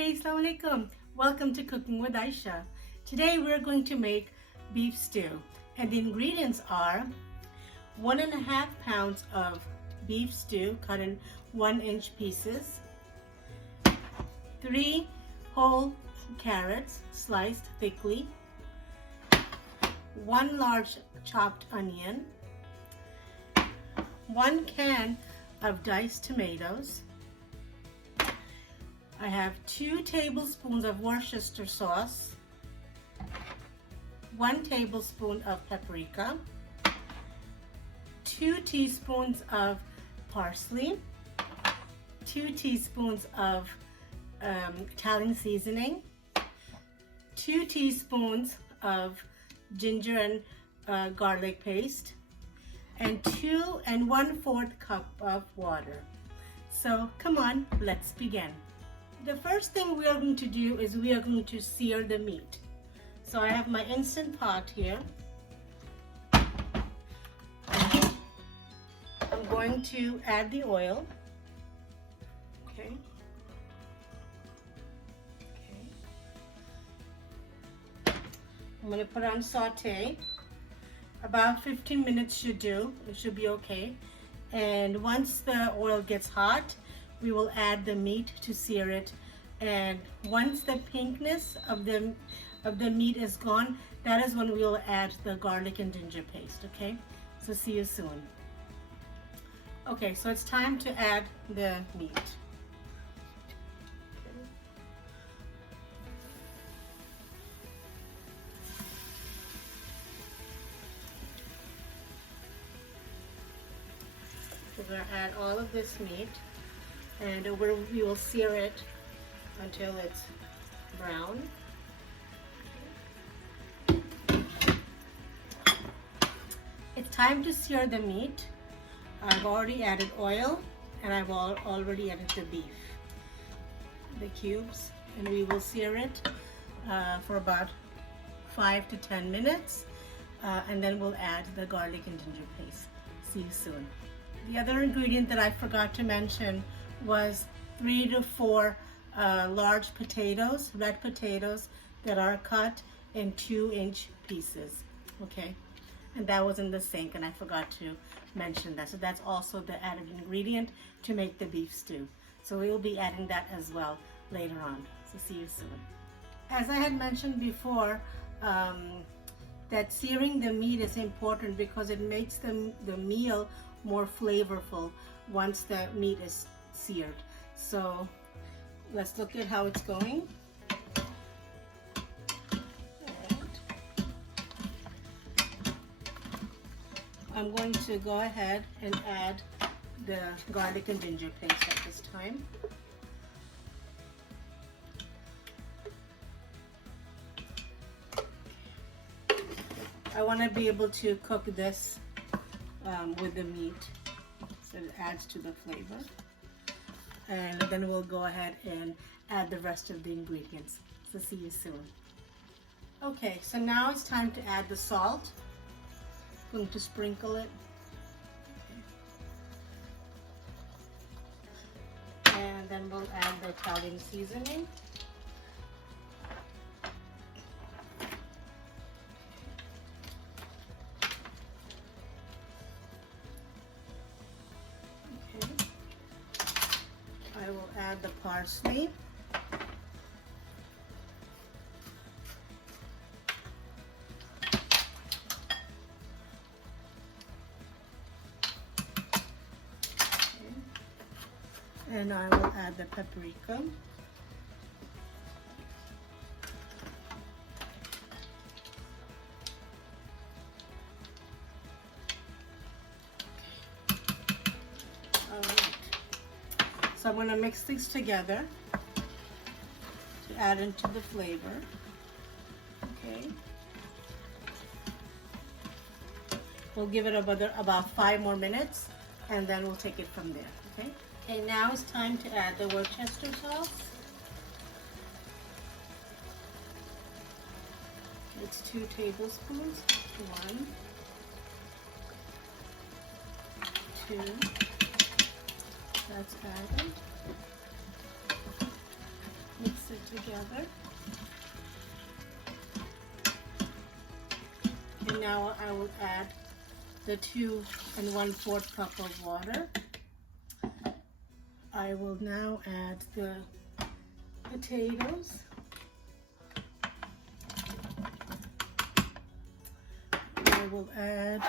Hey, Assalamu alaikum. Welcome to Cooking with Aishah. Today we're going to make beef stew, and the ingredients are 1.5 pounds of beef stew cut in 1-inch pieces, 3 whole carrots sliced thickly, 1 large chopped onion, 1 can of diced tomatoes. I have 2 tablespoons of Worcestershire sauce, 1 tablespoon of paprika, 2 teaspoons of parsley, 2 teaspoons of Italian seasoning, 2 teaspoons of ginger and garlic paste, and 2 1/4 cup of water. So come on, let's begin. The first thing we are going to do is we are going to sear the meat. So I have my instant pot here. I'm going to add the oil. Okay. I'm going to put on saute. About 15 minutes should do. It should be okay. And once the oil gets hot, we will add the meat to sear it, and once the pinkness of the meat is gone, that is when we will add the garlic and ginger paste. Okay, so see you soon. Okay, so it's time to add the meat. We're going to add all of this meat, and we will sear it until it's brown. It's time to sear the meat. I've already added oil, and I've already added the beef, the cubes, and we will sear it for about 5 to 10 minutes, and then we'll add the garlic and ginger paste. See you soon. The other ingredient that I forgot to mention was 3 to 4 large potatoes, red potatoes, that are cut in 2-inch pieces. Okay, and that was in the sink, and I forgot to mention that. So that's also the added ingredient to make the beef stew. So we will be adding that as well later on. So see you soon. As I had mentioned before, that searing the meat is important because it makes the meal more flavorful once the meat is seared. So let's look at how it's going. I'm going to go ahead and add the garlic and ginger paste at this time. I want to be able to cook this with the meat, so it adds to the flavor. And then we'll go ahead and add the rest of the ingredients. So see you soon. Okay, so now it's time to add the salt. I'm going to sprinkle it. And then we'll add the Italian seasoning. I will add the parsley. Okay. And I will add the paprika. So I'm going to mix these together to add into the flavor. Okay. We'll give it about 5 more minutes, and then we'll take it from there. Okay. Okay, now it's time to add the Worcestershire sauce. It's 2 tablespoons. 1, 2. That's added. Mix it together. And now I will add the 2 1/4 cup of water. I will now add the potatoes. I will add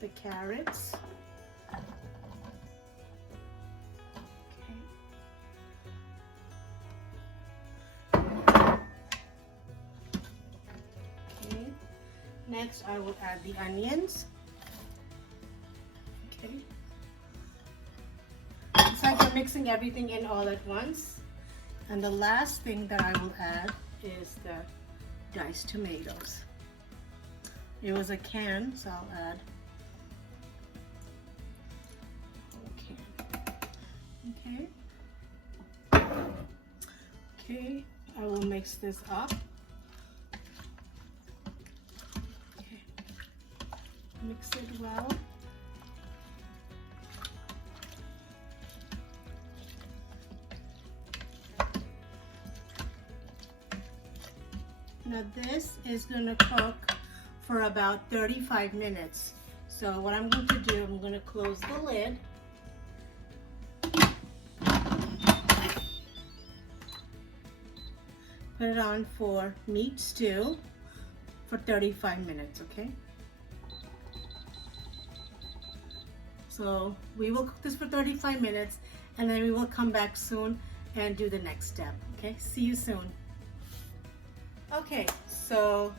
the carrots. Next, I will add the onions. Okay. It's like I'm mixing everything in all at once. And the last thing that I will add is the diced tomatoes. It was a can, so I'll add a can. Okay. Okay, I will mix this up. Mix it well. Now this is going to cook for about 35 minutes. So what I'm going to do, I'm going to close the lid. Put it on for meat stew for 35 minutes, okay? So we will cook this for 35 minutes and then we will come back soon and do the next step. Okay, see you soon. Okay, so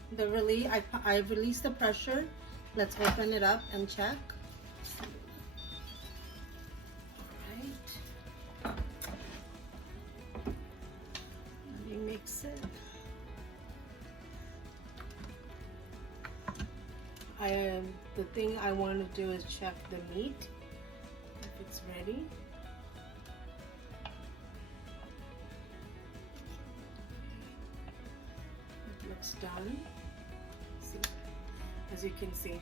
I've released the pressure. Let's open it up and check. All right. Let me mix it. The thing I want to do is check the meat, if it's ready. It looks done. See, as you can see.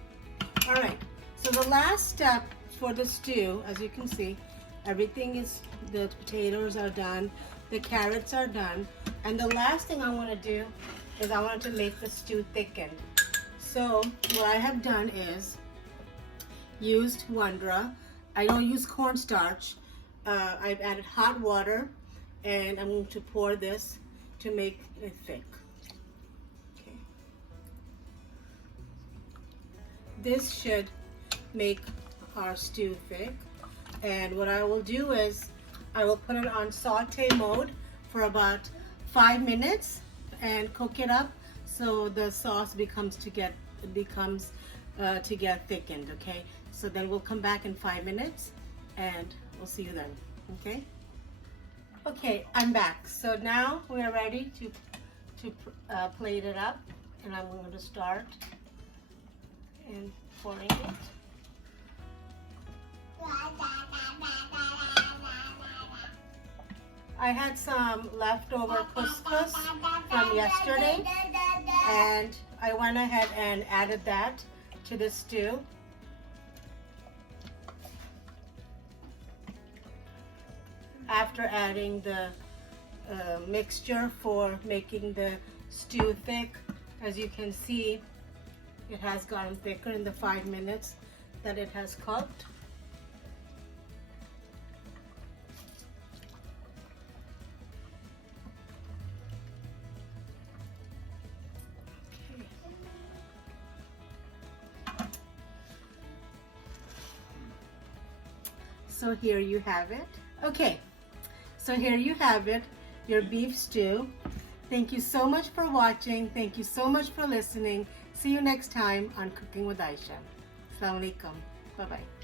All right, so the last step for the stew, as you can see, everything is, the potatoes are done, the carrots are done, and the last thing I want to do is I want to make the stew thicken. So what I have done is used Wondra. I don't use cornstarch. I've added hot water and I'm going to pour this to make it thick. Okay. This should make our stew thick. And what I will do is I will put it on saute mode for about 5 minutes and cook it up so the sauce becomes to get thickened. Okay, so then we'll come back in 5 minutes and we'll see you then. Okay, I'm back. So now we are ready to plate it up, and I'm going to start in pouring it. I had some leftover couscous from yesterday, and I went ahead and added that to the stew. After adding the mixture for making the stew thick, as you can see, it has gotten thicker in the 5 minutes that it has cooked. So here you have it. Okay, so here you have it, your beef stew. Thank you so much for watching. Thank you so much for listening. See you next time on Cooking with Aishah. Assalamu alaikum. Bye-bye.